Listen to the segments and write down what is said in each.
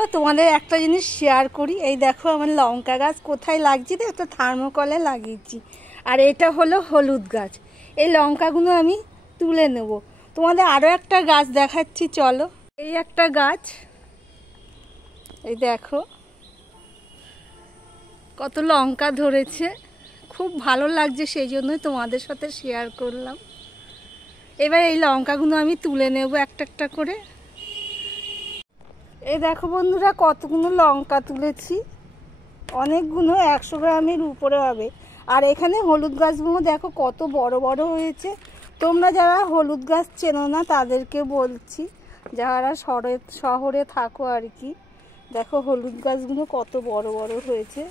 চলো তোমাদের একটা জিনিস শেয়ার করি। এই দেখো আমার লঙ্কা গাছ কোথায় লাগছে, তো একটা থার্মোকলে লাগিয়েছি। আর এটা হলো হলুদ গাছ। এই লঙ্কাগুলো আমি তুলে নেব। তোমাদের আরও একটা গাছ দেখাচ্ছি, চলো। এই একটা গাছ, এই দেখো কত লঙ্কা ধরেছে, খুব ভালো লাগছে, সেই জন্যই তোমাদের সাথে শেয়ার করলাম। এবার এই লঙ্কাগুলো আমি তুলে নেব একটা একটা করে। এই দেখো বন্ধুরা কতগুলো লঙ্কা তুলেছি, অনেকগুলো, 100 গ্রামের উপরে হবে। আর এখানে হলুদ গাছগুলো দেখো কত বড় বড় হয়েছে। তোমরা যারা হলুদ গাছ চেনো না তাদেরকে বলছি, যারা শহরে থাকো আর কি, দেখো হলুদ গাছগুলো কত বড় বড় হয়েছে।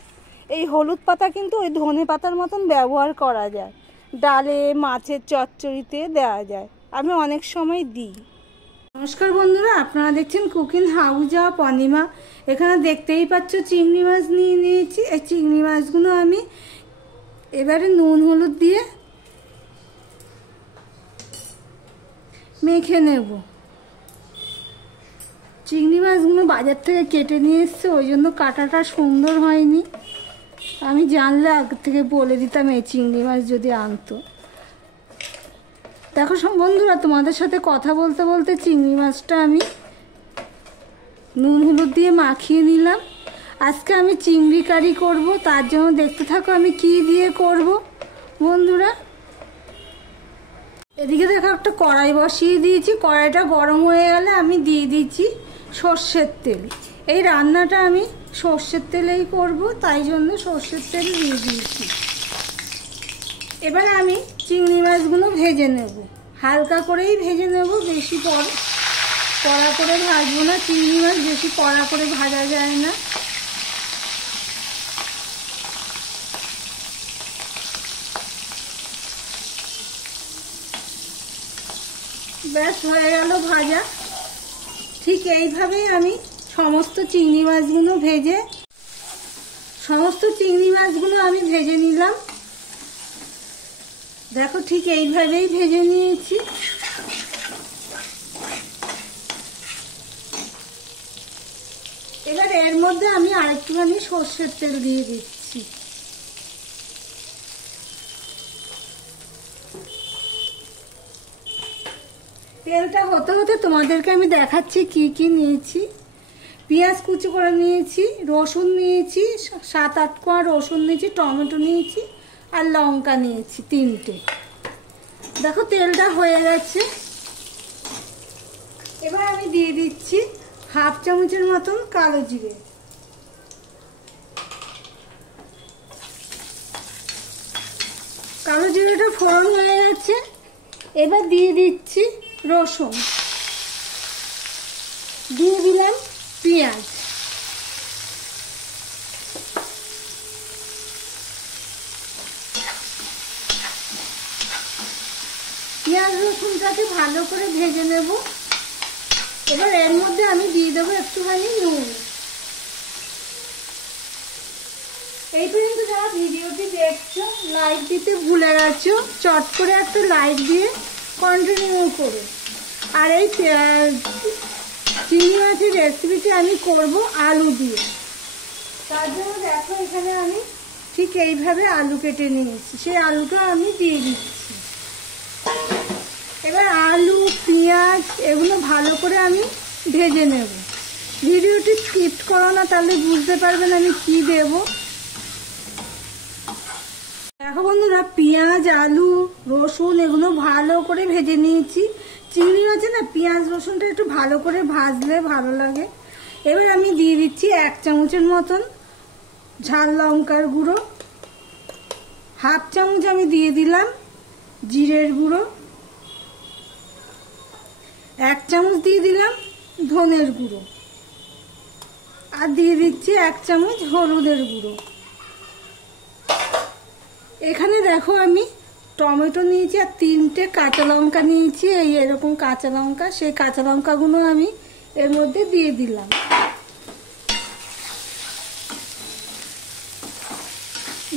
এই হলুদ পাতা কিন্তু ওই ধনে পাতার মতন ব্যবহার করা যায়, ডালে মাছের চচ্চড়িতে দেওয়া যায়, আমি অনেক সময় দিই। নমস্কার বন্ধুরা, আপনারা দেখছেন কুকিং হাউস অফ অনিমা। এখানে দেখতেই পাচ্ছ চিংড়ি মাছ নিয়ে নিয়েছি। এই চিংড়ি মাছগুলো আমি এবারে নুন হলুদ দিয়ে মেখে নেব। চিংড়ি মাছগুলো বাজার থেকে কেটে নিয়ে এসছে, ওই জন্য কাটাটা সুন্দর হয়নি। আমি জানলে আগে থেকে বলে দিতাম এই চিংড়ি মাছ যদি আনতো। দেখো বন্ধুরা, তোমাদের সাথে কথা বলতে বলতে চিংড়ি মাছটা আমি নুন হলুদ দিয়ে মাখিয়ে নিলাম। আজকে আমি চিংড়ি কারি করব, তার জন্য দেখতে থাকো আমি কি দিয়ে করব বন্ধুরা। এদিকে দেখো একটা কড়াই বসিয়ে দিয়েছি, কড়াইটা গরম হয়ে গেলে আমি দিয়ে দিচ্ছি সর্ষের তেল। এই রান্নাটা আমি সর্ষের তেলেই করব, তাই জন্য সর্ষের তেল দিয়ে দিয়েছি। এবার আমি চিংড়ি মাছগুলো ভেজে নেব, হালকা করেই ভেজে নেব, বেশি কড়া করে ভাজবো না। চিংড়ি মাছ বেশি কড়া করে ভাজা যায় না। ব্যাস হয়ে গেল ভাজা। ঠিক এইভাবেই আমি সমস্ত চিংড়ি মাছগুলো আমি ভেজে নিলাম। দেখো ঠিক এইভাবেই ভেজে নিয়েছি। এবার এর মধ্যে আমি আরেকটুখানি সর্ষের তেল দিয়ে দিচ্ছি। তেলটা হতে হতে তোমাদেরকে আমি দেখাচ্ছি কি কি নিয়েছি। পেঁয়াজ কুচি করে নিয়েছি, রসুন নিয়েছি, 7-8 কোয়া রসুন নিয়েছি, টমেটো নিয়েছি, আর লঙ্কা নিয়েছি 3টে। দেখো তেলটা হয়ে গেছে। এবার আমি দিয়ে দিচ্ছি 1/2 চামচের মতন কালো জিরে। কালো জিরেটা ফোড়ন হয়ে গেছে। এবার দিয়ে দিচ্ছি রসুন, দিয়ে দিলাম পেঁয়াজ, পেঁয়াজ রসুনটাকে ভালো করে ভেজে নেব। এবার এর মধ্যে আমি দিয়ে দেবো একটুখানি নুন। এই পর্যন্ত যারা ভিডিওটি দেখছো লাইক দিতে ভুলে গেছো, চট করে একটা লাইক দিয়ে কন্টিনিউ করো। আর এই চিংড়ি মাছের রেসিপিটি আমি করব আলু দিয়ে, তার জন্য দেখো এখানে আমি ঠিক এইভাবে আলু কেটে নিয়েছি, সেই আলুটা আমি দিয়ে দিচ্ছি। এবার আলু পেঁয়াজ এগুলো ভালো করে আমি ভেজে নেব। ভিডিওটি স্কিপ করো না, তাহলে বুঝতে পারবেন আমি কি দেব। দেখো বন্ধুরা, পেঁয়াজ আলু রসুন এগুলো ভালো করে ভেজে নিয়েছি। চিংড়ি মাছে না পেঁয়াজ রসুনটা একটু ভালো করে ভাজলে ভালো লাগে। এবার আমি দিয়ে দিচ্ছি 1 চামচের মতন ঝাল লঙ্কার গুঁড়ো, 1/2 চামচ আমি দিয়ে দিলাম জিরের গুঁড়ো, 1 চামচ দিয়ে দিলাম ধনের গুঁড়ো, আর দিয়ে দিচ্ছি 1 চামচ হলুদের গুঁড়ো। এখানে দেখো আমি টমেটো নিয়েছি আর 3টে কাঁচা লঙ্কা নিয়েছি, এই এরকম কাঁচা লঙ্কা, সেই কাঁচা লঙ্কাগুলো আমি এর মধ্যে দিয়ে দিলাম।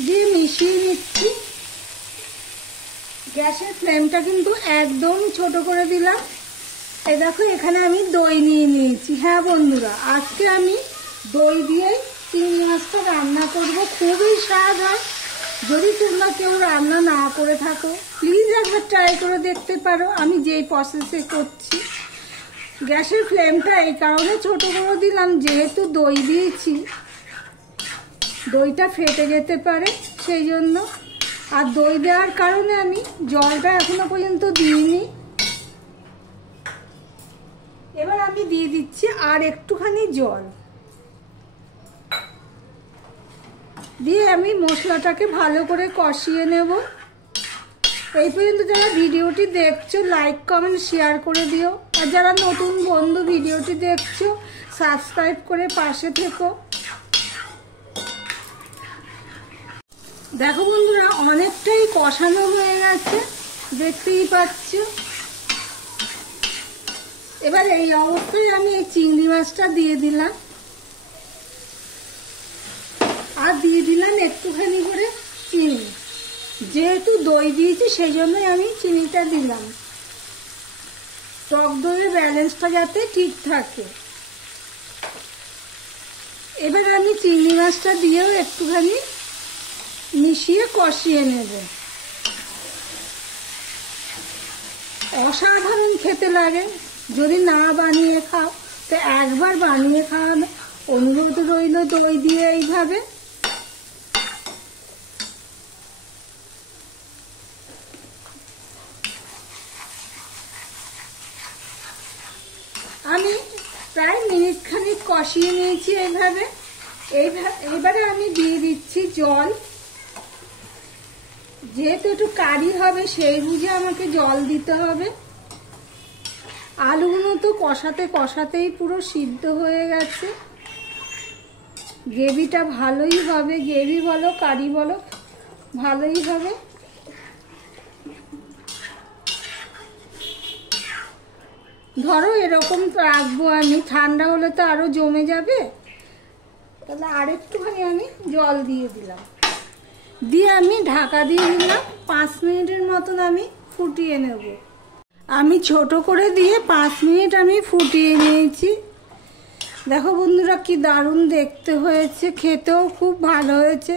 দিয়ে মিশিয়ে নিচ্ছি। গ্যাসের ফ্লেমটা কিন্তু একদম ছোট করে দিলাম, এই দেখো এখানে আমি দই নিয়ে নিয়েছি। হ্যাঁ বন্ধুরা, আজকে আমি দই দিয়েই চিংড়ি মাছটা রান্না করব। খুবই স্বাদ হয়। যদি তোমরা কেউ রান্না না করে থাকো প্লিজ একবার ট্রাই করে দেখতে পারো আমি যেই প্রসেসে করছি। গ্যাসের ফ্লেমটা এই কারণে ছোট করে দিলাম, যেহেতু দই দিয়েছি দইটা ফেটে যেতে পারে সেই জন্য। আর দই দেওয়ার কারণে আমি জলটা এখনো পর্যন্ত দিইনি। এবার আমি দিয়ে দিচ্ছি আর একটুখানি জল দিয়ে আমি মশলাটাকে ভালো করে কষিয়ে নেব। এই পর্যন্ত যারা ভিডিওটি দেখছো লাইক কমেন্ট শেয়ার করে দিও, আর যারা নতুন বন্ধু ভিডিওটি দেখছো সাবস্ক্রাইব করে পাশে থেকো। দেখো বন্ধুরা, অনেকটাই কষানো হয়ে গেছে, দেখতেই পাচ্ছ। এবার এই অবস্থায় আমি এই চিংড়ি মাছটা দিয়ে দিলাম, আর দিয়ে দিলাম একটুখানি করে চিনি। যেহেতু দই দিয়েছি সেই জন্যই আমি চিনিটা দিলাম, টক দইয়ের ব্যালেন্সটা যাতে ঠিক থাকে। এবার আমি চিংড়ি মাছটা দিয়েও একটুখানি মিশিয়ে কষিয়ে নেব। অসাধারণ খেতে লাগে। যদি না বানিয়ে খাও তো একবার বানিয়ে খাওয়ানো অনুরোধ রইল দই দিয়ে এইভাবে। আমি প্রায় মিনিট খানিক কষিয়ে নিয়েছি এইভাবে। এইবারে আমি দিয়ে দিচ্ছি জল। যেহেতু একটু কারি হবে সেই বুঝে আমাকে জল দিতে হবে। আলুগুলো তো কষাতে কষাতেই পুরো সিদ্ধ হয়ে গেছে। গ্রেভিটা ভালোই হবে, গ্রেভি বলো কারি বলো ভালোই হবে। ধরো এরকম রাখবো আমি, ঠান্ডা হলে তো আরো জমে যাবে। তাহলে আরেকটুখানি আমি জল দিয়ে দিলাম, দিয়ে আমি ঢাকা দিয়ে দিলাম। 5 মিনিটের মতন আমি ফুটিয়ে নেব। আমি ছোট করে দিয়ে 5 মিনিট আমি ফুটিয়ে নিয়েছি। দেখো বন্ধুরা কি দারুণ দেখতে হয়েছে, খেতেও খুব ভালো হয়েছে।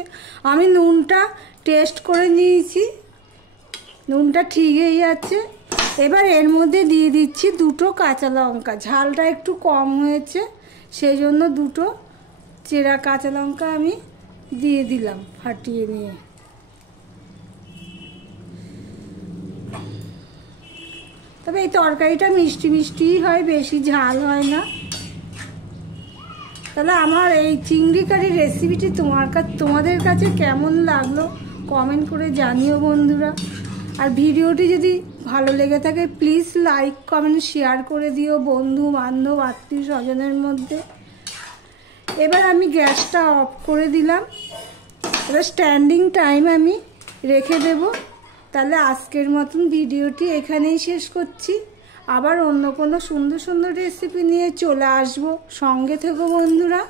আমি নুনটা টেস্ট করে নিয়েছি, নুনটা ঠিকই আছে। এবার এর মধ্যে দিয়ে দিচ্ছি 2টো কাঁচা লঙ্কা। ঝালটা একটু কম হয়েছে সেই জন্য 2টো চেরা কাঁচা লঙ্কা আমি দিয়ে দিলাম ফাটিয়ে নিয়ে। তবে এই তরকারিটা মিষ্টি মিষ্টিই হয়, বেশি ঝাল হয় না। তাহলে আমার এই চিংড়ি কারি রেসিপিটি তোমাদের কাছে কেমন লাগলো কমেন্ট করে জানিও বন্ধুরা। আর ভিডিওটি যদি ভালো লেগে থাকে প্লিজ লাইক কমেন্ট শেয়ার করে দিও বন্ধু বান্ধব আত্মীয় স্বজনের মধ্যে। এবার আমি গ্যাসটা অফ করে দিলাম। এবার স্ট্যান্ডিং টাইম আমি রেখে দেব। তাহলে আজকের মতন ভিডিওটি এখানেই শেষ করছি। আবার অন্য কোনো সুন্দর সুন্দর রেসিপি নিয়ে চলে আসবো। সঙ্গে থেকো বন্ধুরা।